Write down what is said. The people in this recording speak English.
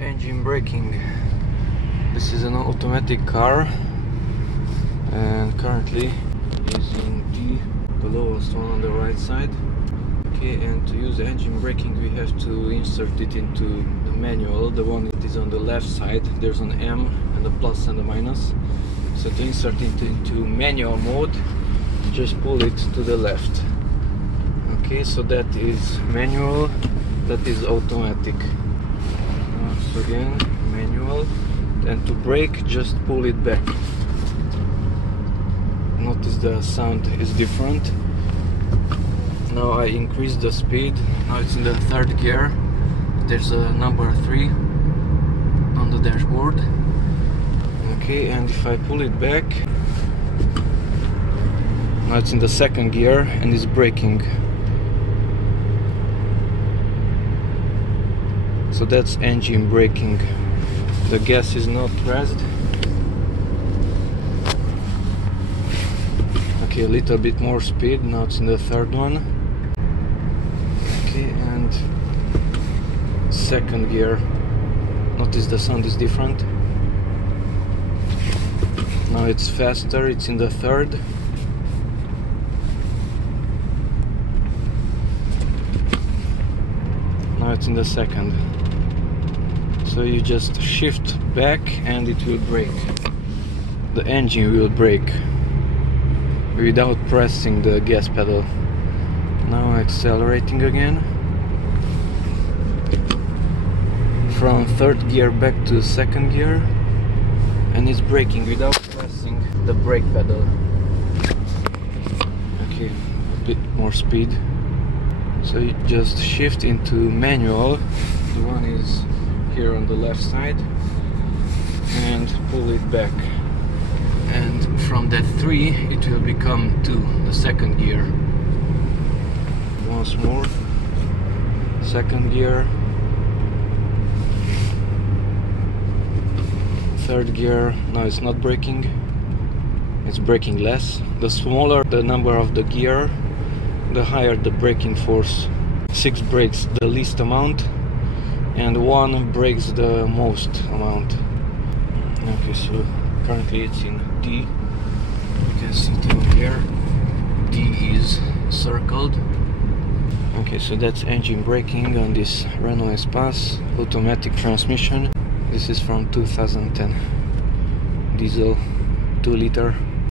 Engine braking. This is an automatic car and currently is in D, the lowest one on the right side. Okay, and to use the engine braking we have to insert it into the manual, the one that is on the left side. There's an M and a plus and a minus. So to insert it into manual mode, just pull it to the left. Okay, so that is manual, that is automatic. So again, manual, and to brake, just pull it back. Notice the sound is different. Now I increase the speed. Now it's in the third gear. There's a number 3 on the dashboard. Okay, and if I pull it back, now it's in the second gear and it's braking. So that's engine braking. The gas is not pressed. Okay, a little bit more speed. Now it's in the third one. Okay, and second gear. Notice the sound is different. Now it's faster, it's in the third. Now it's in the second. So you just shift back and it will brake. The engine will brake without pressing the gas pedal. Now accelerating again. From third gear back to second gear, and it's braking without pressing the brake pedal. Okay, a bit more speed. So you just shift into manual. The one is here on the left side, and pull it back. And from that 3 it will become 2, the second gear. Once more, second gear, third gear. Now it's not braking, it's braking less. The smaller the number of the gear, the higher the braking force. 6 brakes the least amount and 1 brakes the most amount. Okay, so currently it's in D. You can see it over here. D is circled. Okay, so that's engine braking on this Renault Espace automatic transmission. This is from 2010. Diesel 2 liter.